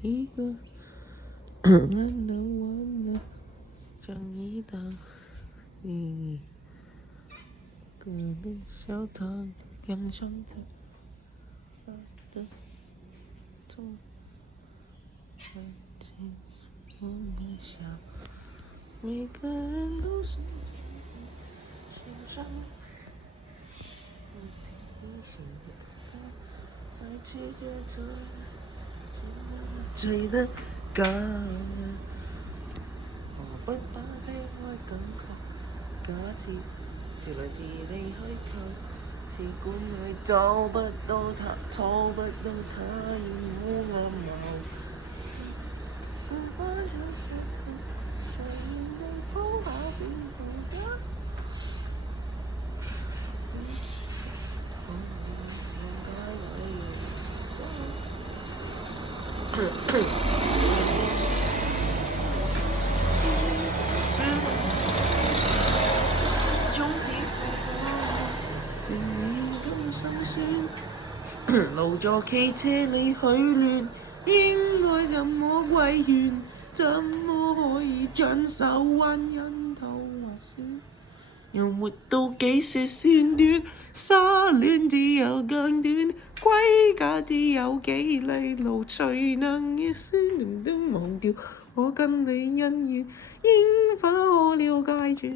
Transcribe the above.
一個人都忘了像一道意義，隔的小糖兩雙手發的錯，愛情是我們笑，每個人都是欣賞我提醒的他，在期待着追的歌，何不把悲哀感覺假設是來自你虛構，是管你找不到他，找不到他，現烏暗無無法讓石頭在原地鋪下變成渣，心酸，路坐汽車裏許願，應該怎麼規勸？怎麼可以將手挽引頭劃線？人活到幾時算短？失戀只有更短，歸家只有幾里路，誰能預先都忘掉我跟你恩怨？櫻花開了街轉。